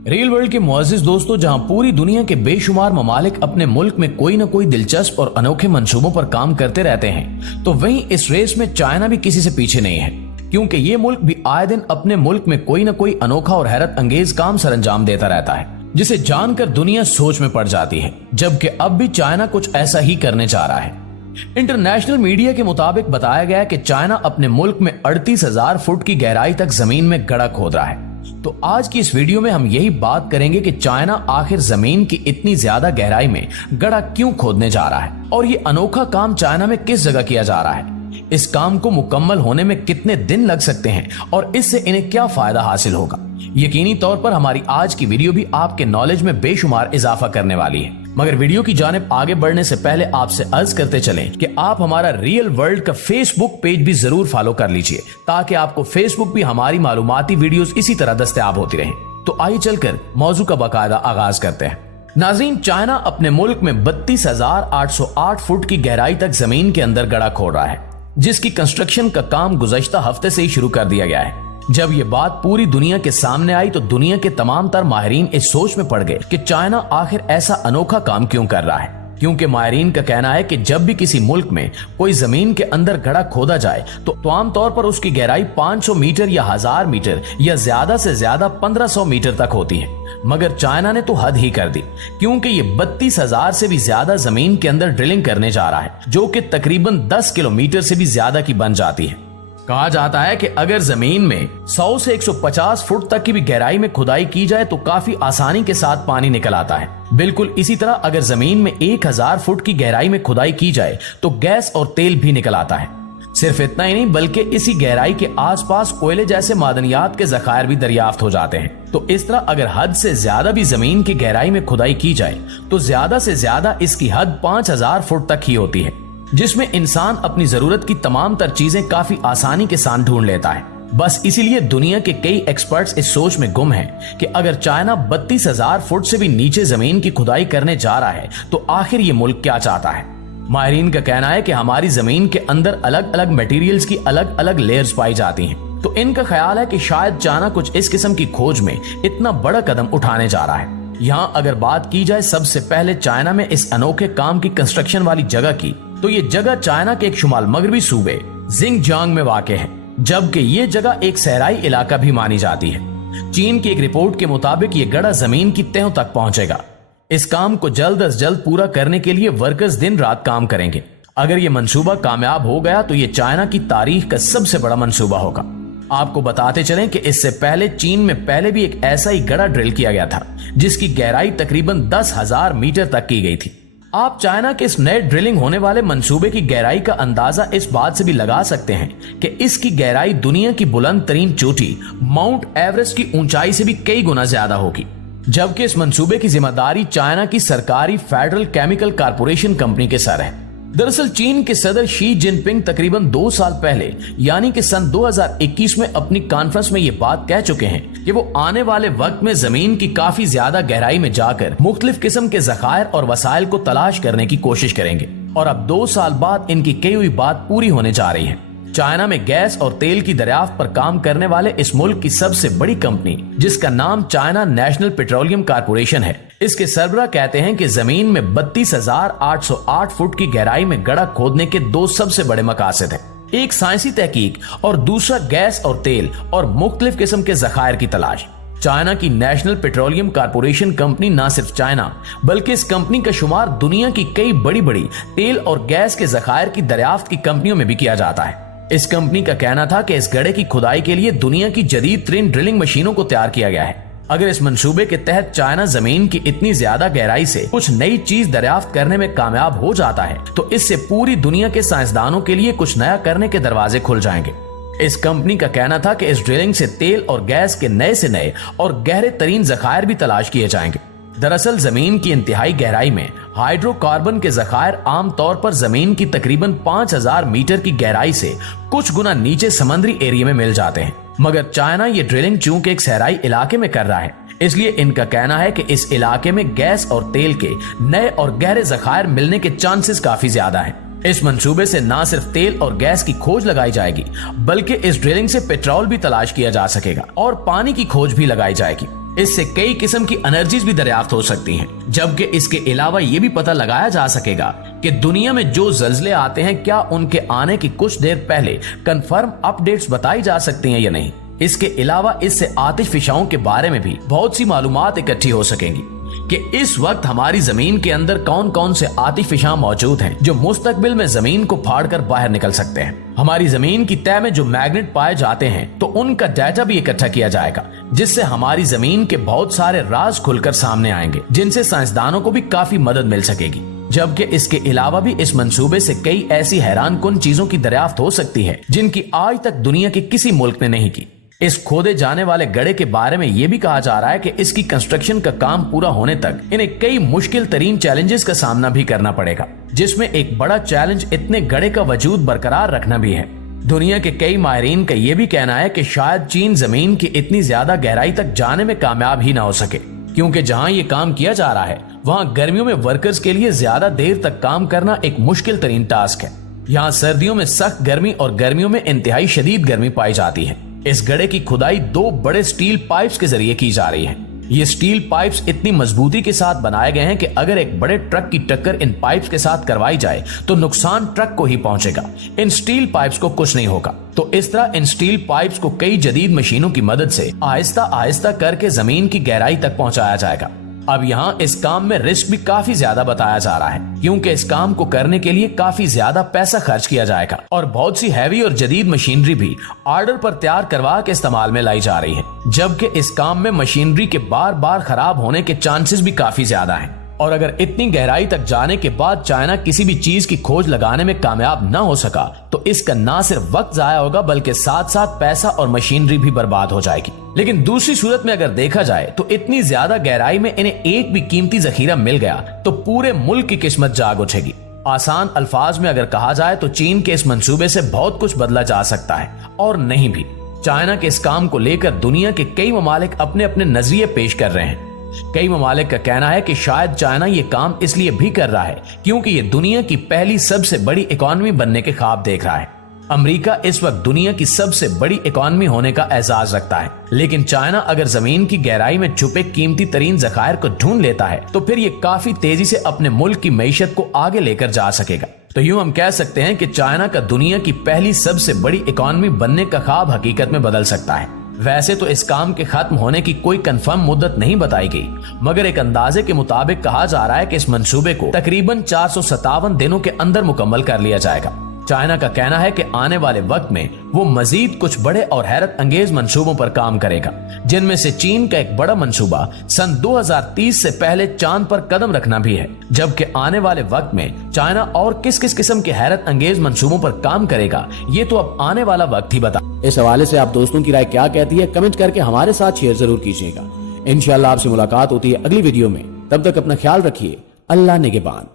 Real world के मुअज़्ज़िज़ दोस्तों, जहां पूरी दुनिया के बेशुमार ममालिक अपने मुल्क में कोई न कोई दिलचस्प और अनोखे मंसूबों पर काम करते रहते हैं, तो वहीं इस रेस में चाइना भी किसी से पीछे नहीं है, क्योंकि ये मुल्क भी आए दिन अपने मुल्क में कोई न कोई अनोखा और हैरत अंगेज काम सरंजाम देता रहता है, जिसे जानकर दुनिया सोच में पड़ जाती है। जबकि अब भी चाइना कुछ ऐसा ही करने जा रहा है। इंटरनेशनल मीडिया के मुताबिक बताया गया कि चाइना अपने मुल्क में 38,000 फुट की गहराई तक जमीन में गड्ढा खोद रहा है। तो आज की इस वीडियो में हम यही बात करेंगे कि चाइना आखिर जमीन की इतनी ज्यादा गहराई में गड्ढा क्यों खोदने जा रहा है और ये अनोखा काम चाइना में किस जगह किया जा रहा है, इस काम को मुकम्मल होने में कितने दिन लग सकते हैं और इससे इन्हें क्या फायदा हासिल होगा। यकीनी तौर पर हमारी आज की वीडियो भी आपके नॉलेज में बेशुमार इजाफा करने वाली है। मगर वीडियो की जानिब आगे बढ़ने से पहले आपसे अर्ज करते चलें कि आप हमारा रियल वर्ल्ड का फेसबुक पेज भी जरूर फॉलो कर लीजिए, ताकि आपको फेसबुक भी हमारी मालूमाती वीडियोस इसी तरह दस्तयाब होती रहें। तो आइए चलकर मौजू का बाकायदा आगाज करते हैं। नाज़रीन, चाइना अपने मुल्क में 32,808 फुट की गहराई तक जमीन के अंदर गड्ढा खोद रहा है, जिसकी कंस्ट्रक्शन का काम गुज़श्ता हफ्ते से ही शुरू कर दिया गया है। जब ये बात पूरी दुनिया के सामने आई तो दुनिया के तमाम तर माहिरीन इस सोच में पड़ गए कि चाइना आखिर ऐसा अनोखा काम क्यों कर रहा है, क्योंकि माहिरीन का कहना है कि जब भी किसी मुल्क में कोई जमीन के अंदर गड्ढा खोदा जाए तो आमतौर पर उसकी गहराई 500 मीटर या 1000 मीटर या ज्यादा से ज्यादा 1500 मीटर तक होती है। मगर चाइना ने तो हद ही कर दी, क्योंकि ये 32,000 से भी ज्यादा जमीन के अंदर ड्रिलिंग करने जा रहा है, जो कि तकरीबन 10 किलोमीटर से भी ज्यादा की बन जाती है। कहा जाता है कि अगर जमीन में 100 से 150 फुट तक की भी गहराई में खुदाई की जाए तो काफी आसानी के साथ पानी निकल आता है। बिल्कुल इसी तरह अगर जमीन में 1000 फुट की गहराई में खुदाई की जाए तो गैस और तेल भी निकल आता है। सिर्फ इतना ही नहीं, बल्कि इसी गहराई के आसपास कोयले जैसे मादनियात के ज़खायर भी दरियाफ्त हो जाते हैं। तो इस तरह अगर हद से ज्यादा भी जमीन की गहराई में खुदाई की जाए तो ज्यादा से ज्यादा इसकी हद 5000 फुट तक ही होती है, जिसमें इंसान अपनी जरूरत की तमाम तर चीजें काफी आसानी के साथ ढूंढ लेता है। बस इसीलिए दुनिया के कई एक्सपर्ट्स इस सोच में गुम हैं कि अगर चाइना 32,000 फुट से भी नीचे जमीन की खुदाई करने जा रहा है तो आखिर ये मुल्क क्या चाहता है। माहिरीन का कहना है कि हमारी जमीन के अंदर अलग अलग मटेरियल्स की अलग अलग लेयर्स पाई जाती हैं, तो इनका ख्याल है कि शायद चाइना कुछ इस किस्म की खोज में इतना बड़ा कदम उठाने जा रहा है। यहाँ अगर बात की जाए सबसे पहले चाइना में इस अनोखे काम की कंस्ट्रक्शन वाली जगह की, तो ये जगह चाइना के एक शुमाल मगरबी सूबे जिंगजांग में वाक़ है, जबकि ये जगह एक सहराई इलाका भी मानी जाती है। चीन की एक रिपोर्ट के मुताबिक ये गड्ढा जमीन की तहों तक पहुंचेगा। इस काम को जल्द अज जल्द पूरा करने के लिए वर्कर्स दिन रात काम करेंगे। अगर ये मंसूबा कामयाब हो गया तो ये चाइना की तारीख का सबसे बड़ा मंसूबा होगा। आपको बताते चलें कि इससे पहले चीन में पहले भी एक ऐसा ही गड्ढा ड्रिल किया गया था, जिसकी गहराई तकरीबन 10,000 मीटर तक की गई थी। आप चाइना के इस नए ड्रिलिंग होने वाले मंसूबे की गहराई का अंदाजा इस बात से भी लगा सकते हैं कि इसकी गहराई दुनिया की बुलंद तरीन चोटी माउंट एवरेस्ट की ऊंचाई से भी कई गुना ज्यादा होगी। जबकि इस मंसूबे की जिम्मेदारी चाइना की सरकारी फेडरल केमिकल कारपोरेशन कंपनी के सर है। दरअसल चीन के सदर शी जिनपिंग तकरीबन 2 साल पहले यानी कि सन 2021 में अपनी कॉन्फ्रेंस में ये बात कह चुके हैं कि वो आने वाले वक्त में जमीन की काफी ज्यादा गहराई में जाकर मुख्तलिफ किस्म के ज़खायर और वसाइल को तलाश करने की कोशिश करेंगे। और अब 2 साल बाद इनकी कही हुई बात पूरी होने जा रही है। चाइना में गैस और तेल की दरियाफ्त पर काम करने वाले इस मुल्क की सबसे बड़ी कंपनी, जिसका नाम चाइना नेशनल पेट्रोलियम कारपोरेशन है, इसके सरबराह कहते हैं कि जमीन में 32,808 फुट की गहराई में गड्ढा खोदने के 2 सबसे बड़े मकासद हैं। एक साइंसी तहकीक और दूसरा गैस और तेल और मुख्तलिफ किस्म के ज़खायर की तलाश। चाइना की नेशनल पेट्रोलियम कारपोरेशन कंपनी न सिर्फ चाइना बल्कि इस कंपनी का शुमार दुनिया की कई बड़ी बड़ी तेल और गैस के ज़खायर की दरियाफ्त की कंपनियों में भी किया जाता है। इस कंपनी का कहना था कि इस गड्ढे की खुदाई के लिए दुनिया की जदीद तरीन ड्रिलिंग मशीनों को तैयार किया गया है। अगर इस मंसूबे के तहत चाइना जमीन की इतनी ज्यादा गहराई से कुछ नई चीज दरियाफ्त करने में कामयाब हो जाता है तो इससे पूरी दुनिया के साइंसदानों के लिए कुछ नया करने के दरवाजे खुल जाएंगे। इस कंपनी का कहना था कि इस ड्रिलिंग से तेल और गैस के नए से नए और गहरे तरीन ज़खायर भी तलाश किए जाएंगे। दरअसल जमीन की इंतहाई गहराई में हाइड्रोकार्बन के ज़खायर आम तौर पर जमीन की तकरीबन 5000 मीटर की गहराई से कुछ गुना नीचे समुद्री एरिया में मिल जाते हैं। मगर चाइना ये ड्रिलिंग चूंकि एक सहराई इलाके में कर रहा है, इसलिए इनका कहना है कि इस इलाके में गैस और तेल के नए और गहरे ज़खायर मिलने के चांसेस काफी ज्यादा हैं। इस मंसूबे से न सिर्फ तेल और गैस की खोज लगाई जाएगी, बल्कि इस ड्रिलिंग से पेट्रोल भी तलाश किया जा सकेगा और पानी की खोज भी लगाई जाएगी। इससे कई किस्म की एनर्जीज भी दरियाफ्त हो सकती हैं, जबकि इसके अलावा ये भी पता लगाया जा सकेगा कि दुनिया में जो ज़ल्ज़ले आते हैं क्या उनके आने की कुछ देर पहले कंफर्म अपडेट्स बताई जा सकती हैं या नहीं। इसके अलावा इससे आतिश फिशाओं के बारे में भी बहुत सी मालूमात इकट्ठी हो सकेंगी कि इस वक्त हमारी जमीन के अंदर कौन कौन से आतिश फिशा मौजूद हैं जो मुस्तकबिल में जमीन को फाड़कर बाहर निकल सकते हैं। हमारी जमीन की तह में जो मैग्नेट पाए जाते हैं तो उनका डाटा भी इकट्ठा किया जाएगा, जिससे हमारी जमीन के बहुत सारे राज खुलकर सामने आएंगे, जिनसे साइंसदानों को भी काफी मदद मिल सकेगी। जबकि इसके अलावा भी इस मंसूबे से कई ऐसी हैरानकुन चीजों की दरियाफ्त हो सकती है जिनकी आज तक दुनिया के किसी मुल्क ने नहीं की। इस खोदे जाने वाले गड्ढे के बारे में यह भी कहा जा रहा है कि इसकी कंस्ट्रक्शन का काम पूरा होने तक इन्हें कई मुश्किल तरीन चैलेंजेस का सामना भी करना पड़ेगा, जिसमें एक बड़ा चैलेंज इतने गड्ढे का वजूद बरकरार रखना भी है। दुनिया के कई माहिरीन का यह भी कहना है कि शायद चीन जमीन की इतनी ज्यादा गहराई तक जाने में कामयाब ही ना हो सके, क्योंकि जहां ये काम किया जा रहा है वहां गर्मियों में वर्कर्स के लिए ज्यादा देर तक काम करना एक मुश्किल तरीन टास्क है। यहाँ सर्दियों में सख्त गर्मी और गर्मियों में इंतहाई शदीद गर्मी पाई जाती है। इस गड्ढे की खुदाई 2 बड़े स्टील पाइप्स के जरिए की जा रही है। ये स्टील पाइप्स इतनी मजबूती के साथ बनाए गए हैं कि अगर एक बड़े ट्रक की टक्कर इन पाइप्स के साथ करवाई जाए तो नुकसान ट्रक को ही पहुंचेगा, इन स्टील पाइप्स को कुछ नहीं होगा। तो इस तरह इन स्टील पाइप्स को कई जदीद मशीनों की मदद से आहिस्ता आहिस्ता करके जमीन की गहराई तक पहुंचाया जाएगा। अब यहाँ इस काम में रिस्क भी काफी ज्यादा बताया जा रहा है, क्योंकि इस काम को करने के लिए काफी ज्यादा पैसा खर्च किया जाएगा और बहुत सी हैवी और जदीद मशीनरी भी ऑर्डर पर तैयार करवा के इस्तेमाल में लाई जा रही है। जबकि इस काम में मशीनरी के बार बार खराब होने के चांसेस भी काफी ज्यादा हैं। और अगर इतनी गहराई तक जाने के बाद चाइना किसी भी चीज की खोज लगाने में कामयाब न हो सका तो इसका ना सिर्फ वक्त जाया होगा बल्कि साथ साथ पैसा और मशीनरी भी बर्बाद हो जाएगी। लेकिन दूसरी सूरत में अगर देखा जाए तो इतनी ज्यादा गहराई में इन्हें एक भी कीमती जखीरा मिल गया तो पूरे मुल्क की किस्मत जाग उठेगी। आसान अल्फाज में अगर कहा जाए तो चीन के इस मंसूबे से बहुत कुछ बदला जा सकता है और नहीं भी। चाइना के इस काम को लेकर दुनिया के कई ममालिक अपने अपने नजरिए पेश कर रहे हैं। कई ममालिक का कहना है कि शायद चाइना ये काम इसलिए भी कर रहा है क्योंकि ये दुनिया की पहली सबसे बड़ी इकॉनमी बनने के ख्वाब देख रहा है। अमेरिका इस वक्त दुनिया की सबसे बड़ी इकॉनमी होने का एजाज रखता है, लेकिन चाइना अगर जमीन की गहराई में छुपे कीमती तरीन जखायर को ढूंढ लेता है तो फिर ये काफी तेजी से अपने मुल्क की मईशत को आगे लेकर जा सकेगा। तो यूं हम कह सकते हैं कि चाइना का दुनिया की पहली सबसे बड़ी इकॉनमी बनने का ख्वाब हकीकत में बदल सकता है। वैसे तो इस काम के खत्म होने की कोई कंफर्म मुद्दत नहीं बताई गई, मगर एक अंदाजे के मुताबिक कहा जा रहा है कि इस मंसूबे को तकरीबन 457 दिनों के अंदर मुकम्मल कर लिया जाएगा। चाइना का कहना है कि आने वाले वक्त में वो मजीद कुछ बड़े और हैरत अंगेज मंसूबों पर काम करेगा, जिनमें से चीन का एक बड़ा मंसूबा सन 2030 से पहले चांद पर कदम रखना भी है। जबकि आने वाले वक्त में चाइना और किस किस किस्म के हैरत अंगेज मंसूबों पर काम करेगा ये तो अब आने वाला वक्त ही बता। इस हवाले से आप दोस्तों की राय क्या कहती है कमेंट करके हमारे साथ शेयर जरूर कीजिएगा। इंशाल्लाह आपसे मुलाकात होती है अगली वीडियो में। तब तक अपना ख्याल रखिए। अल्लाह निगहबान।